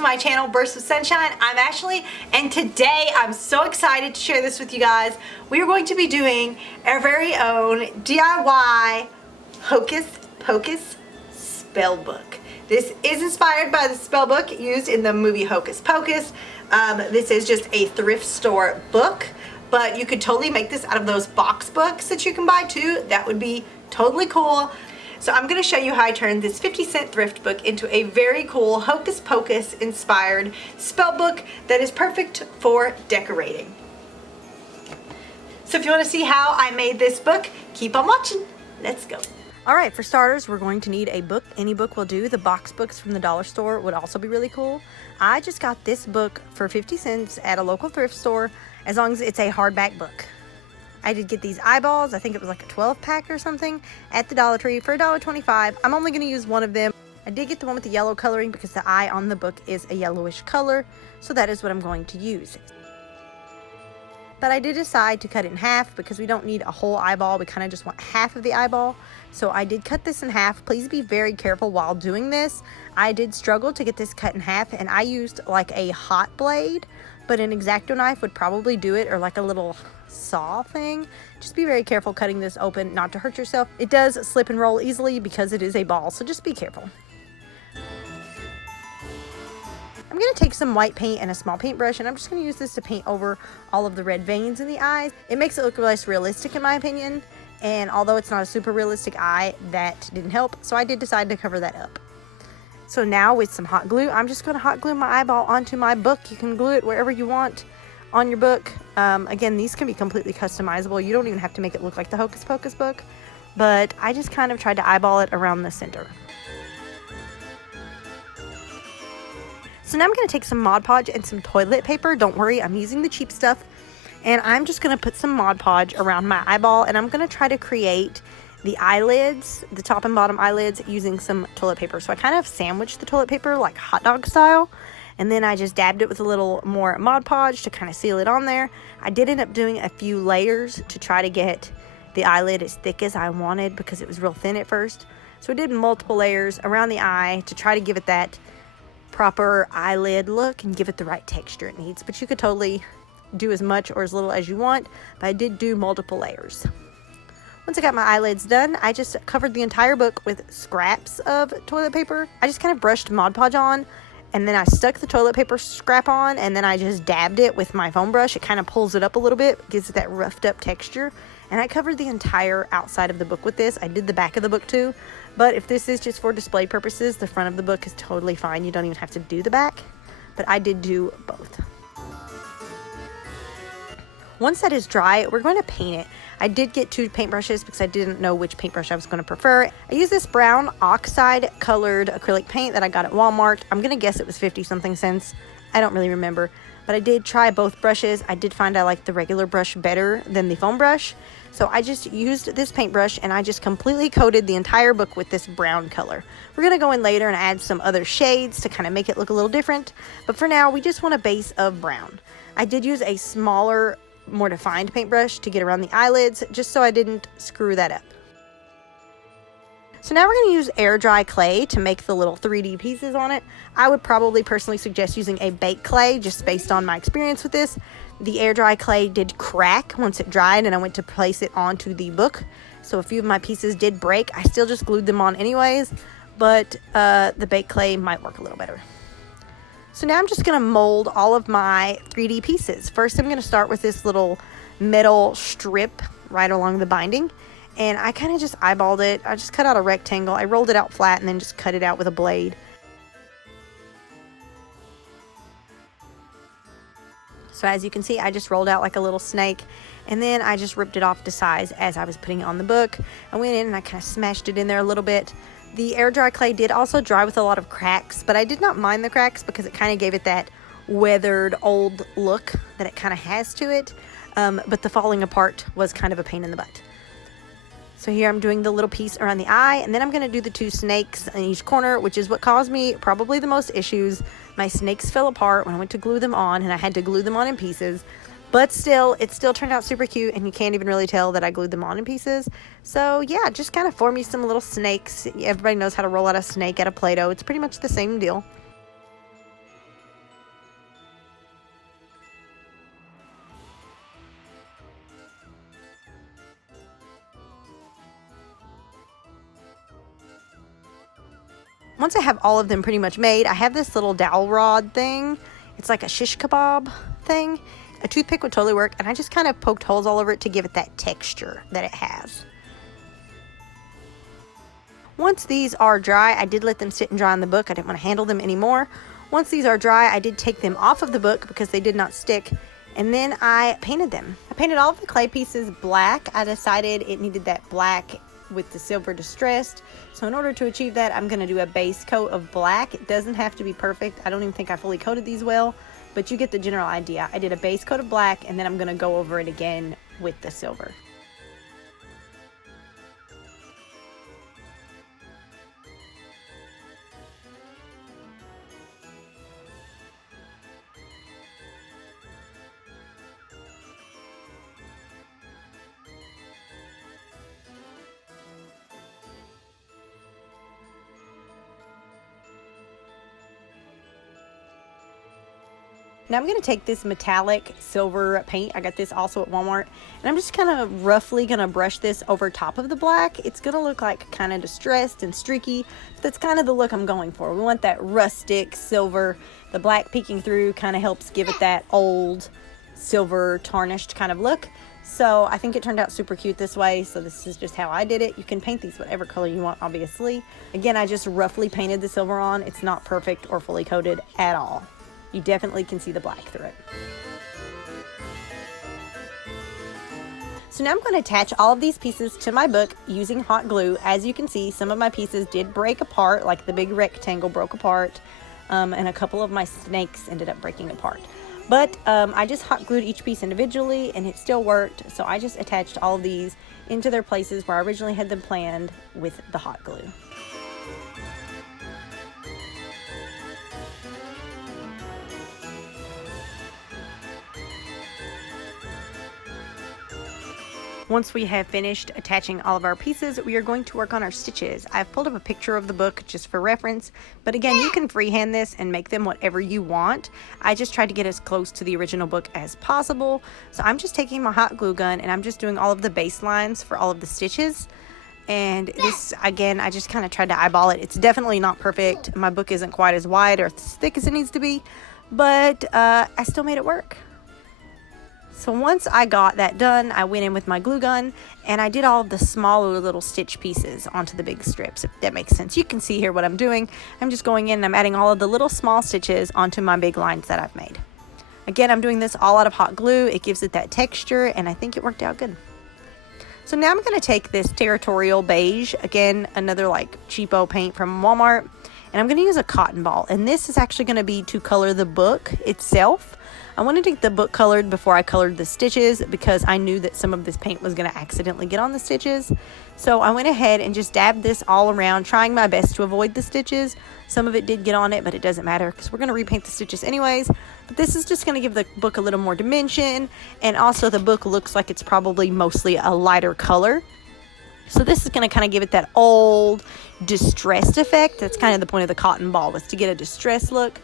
to my channel, Bursts of Sunshine. I'm Ashley, and today I'm so excited to share this with you guys. We are going to be doing our very own DIY Hocus Pocus spell book. This is inspired by the spell book used in the movie Hocus Pocus. This is just a thrift store book, but you could totally make this out of those box books that you can buy too. That would be totally cool. So I'm going to show you how I turned this 50-cent thrift book into a very cool Hocus Pocus inspired spell book that is perfect for decorating. So if you want to see how I made this book, keep on watching. Let's go. Alright, for starters, we're going to need a book. Any book will do. The box books from the dollar store would also be really cool. I just got this book for 50 cents at a local thrift store, as long as it's a hardback book. I did get these eyeballs. I think it was like a 12-pack or something at the Dollar Tree for $1.25. I'm only going to use one of them. I did get the one with the yellow coloring because the eye on the book is a yellowish color, so that is what I'm going to use. But I did decide to cut it in half because we don't need a whole eyeball. We kind of just want half of the eyeball. So I did cut this in half. Please be very careful while doing this. I did struggle to get this cut in half, and I used like a hot blade, but an X-Acto knife would probably do it, or like a little saw thing. Just be very careful cutting this open, not to hurt yourself. It does slip and roll easily because it is a ball, so just be careful. I'm going to take some white paint and a small paintbrush, and I'm just going to use this to paint over all of the red veins in the eyes. It makes it look less realistic in my opinion, and although it's not a super realistic eye, that didn't help, so I did decide to cover that up. So now with some hot glue, I'm just going to hot glue my eyeball onto my book. You can glue it wherever you want on your book. Again, these can be completely customizable. You don't even have to make it look like the Hocus Pocus book, but I just kind of tried to eyeball it around the center. So now I'm going to take some Mod Podge and some toilet paper. Don't worry, I'm using the cheap stuff. And I'm just going to put some Mod Podge around my eyeball, and I'm going to try to create the eyelids, the top and bottom eyelids, using some toilet paper. So I kind of sandwiched the toilet paper like hot dog style, and then I just dabbed it with a little more Mod Podge to kind of seal it on there. I did end up doing a few layers to try to get the eyelid as thick as I wanted because it was real thin at first. So I did multiple layers around the eye to try to give it that proper eyelid look and give it the right texture it needs. But you could totally do as much or as little as you want, but I did do multiple layers. Once I got my eyelids done, I just covered the entire book with scraps of toilet paper. I just kind of brushed Mod Podge on, and then I stuck the toilet paper scrap on, and then I just dabbed it with my foam brush. It kind of pulls it up a little bit, gives it that roughed up texture. And I covered the entire outside of the book with this. I did the back of the book too, but if this is just for display purposes, the front of the book is totally fine. You don't even have to do the back, but I did do both. Once that is dry, we're going to paint it. I did get two paintbrushes because I didn't know which paintbrush I was going to prefer. I used this brown oxide colored acrylic paint that I got at Walmart. I'm going to guess it was 50 something cents. I don't really remember, but I did try both brushes. I did find I liked the regular brush better than the foam brush. So I just used this paintbrush, and I just completely coated the entire book with this brown color. We're going to go in later and add some other shades to kind of make it look a little different, but for now we just want a base of brown. I did use a smaller, more defined paintbrush to get around the eyelids, just so I didn't screw that up. So now we're going to use air dry clay to make the little 3D pieces on it. I would probably personally suggest using a baked clay, just based on my experience with this. The air dry clay did crack once it dried, and I went to place it onto the book. So a few of my pieces did break. I still just glued them on anyways, but the baked clay might work a little better. So now I'm just going to mold all of my 3D pieces. First, I'm going to start with this little metal strip right along the binding. And I kind of just eyeballed it. I just cut out a rectangle. I rolled it out flat and then just cut it out with a blade. So as you can see, I just rolled out like a little snake. And then I just ripped it off to size as I was putting it on the book. I went in and I kind of smashed it in there a little bit. The air dry clay did also dry with a lot of cracks, but I did not mind the cracks because it kind of gave it that weathered old look that it kind of has to it. But the falling apart was kind of a pain in the butt. So here I'm doing the little piece around the eye, and then I'm going to do the two snakes in each corner, which is what caused me probably the most issues. My snakes fell apart when I went to glue them on, and I had to glue them on in pieces. But still, it still turned out super cute, and you can't even really tell that I glued them on in pieces. So yeah, just kind of form me some little snakes. Everybody knows how to roll out a snake out of Play-Doh. It's pretty much the same deal. once I have all of them pretty much made, I have this little dowel rod thing. It's like a shish kebab thing. A toothpick would totally work, and I just kind of poked holes all over it to give it that texture that it has. Once these are dry, I did let them sit and dry on the book. I didn't want to handle them anymore. Once these are dry, I did take them off of the book because they did not stick, and then I painted them. I painted all of the clay pieces black. I decided it needed that black with the silver distressed. So in order to achieve that, I'm going to do a base coat of black. It doesn't have to be perfect. I don't even think I fully coated these well, but you get the general idea. I did a base coat of black, and then I'm going to go over it again with the silver. Now I'm going to take this metallic silver paint. I got this also at Walmart. And I'm just kind of roughly going to brush this over top of the black. It's going to look like kind of distressed and streaky. But that's kind of the look I'm going for. We want that rustic silver. The black peeking through kind of helps give it that old silver tarnished kind of look. So I think it turned out super cute this way. So this is just how I did it. You can paint these whatever color you want, obviously. Again, I just roughly painted the silver on. It's not perfect or fully coated at all. You definitely can see the black through it. So now I'm going to attach all of these pieces to my book using hot glue. As you can see, some of my pieces did break apart, like the big rectangle broke apart, and a couple of my snakes ended up breaking apart. But I just hot glued each piece individually, and it still worked. So I just attached all of these into their places where I originally had them planned with the hot glue. Once we have finished attaching all of our pieces, we are going to work on our stitches. I've pulled up a picture of the book just for reference, but again, you can freehand this and make them whatever you want. I just tried to get as close to the original book as possible. So I'm just taking my hot glue gun and I'm just doing all of the base lines for all of the stitches. And this, again, I just kind of tried to eyeball it. It's definitely not perfect. My book isn't quite as wide or as thick as it needs to be, but I still made it work. So once I got that done, I went in with my glue gun and I did all of the smaller little stitch pieces onto the big strips, if that makes sense. You can see here what I'm doing. I'm just going in and I'm adding all of the little small stitches onto my big lines that I've made. Again, I'm doing this all out of hot glue. It gives it that texture and I think it worked out good. So now I'm going to take this Territorial Beige, again, another like cheapo paint from Walmart, and I'm going to use a cotton ball. And this is actually going to be to color the book itself. I wanted to get the book colored before I colored the stitches because I knew that some of this paint was going to accidentally get on the stitches. So I went ahead and just dabbed this all around, trying my best to avoid the stitches. Some of it did get on it, but it doesn't matter because we're going to repaint the stitches anyways. But this is just going to give the book a little more dimension, and also the book looks like it's probably mostly a lighter color. So this is going to kind of give it that old distressed effect. That's kind of the point of the cotton ball, was to get a distressed look.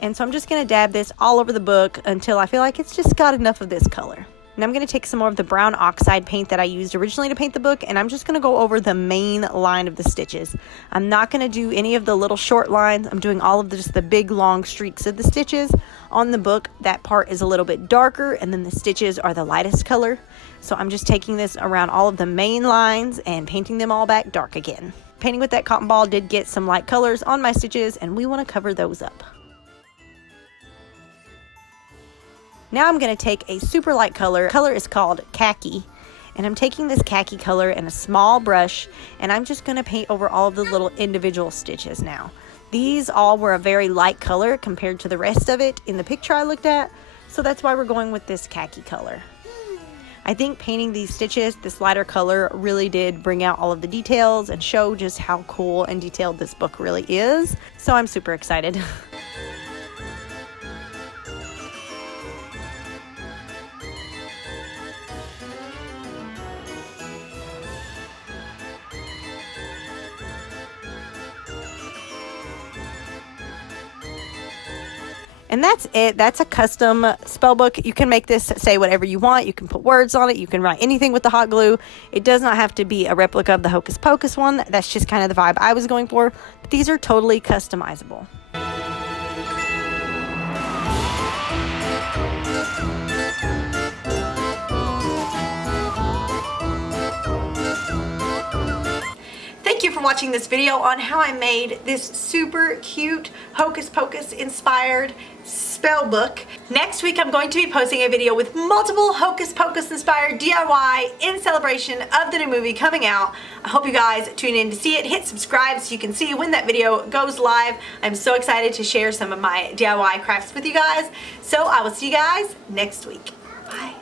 And so I'm just going to dab this all over the book until I feel like it's just got enough of this color. And I'm going to take some more of the brown oxide paint that I used originally to paint the book, and I'm just going to go over the main line of the stitches. I'm not going to do any of the little short lines. I'm doing all of just the big long streaks of the stitches. On the book, that part is a little bit darker, and then the stitches are the lightest color. So I'm just taking this around all of the main lines and painting them all back dark again. Painting with that cotton ball did get some light colors on my stitches, and we want to cover those up. Now I'm going to take a super light color. The color is called Khaki. And I'm taking this khaki color in a small brush, and I'm just going to paint over all of the little individual stitches now. These all were a very light color compared to the rest of it in the picture I looked at. So that's why we're going with this khaki color. I think painting these stitches, this lighter color, really did bring out all of the details and show just how cool and detailed this book really is. So I'm super excited. And that's it. That's a custom spell book. You can make this say whatever you want. You can put words on it. You can write anything with the hot glue. It does not have to be a replica of the Hocus Pocus one. That's just kind of the vibe I was going for. But these are totally customizable. Thank you for watching this video on how I made this super cute Hocus Pocus inspired spell book. Next week I'm going to be posting a video with multiple Hocus Pocus inspired DIY in celebration of the new movie coming out. I hope you guys tune in to see it. Hit subscribe so you can see when that video goes live. I'm so excited to share some of my DIY crafts with you guys. So I will see you guys next week. Bye.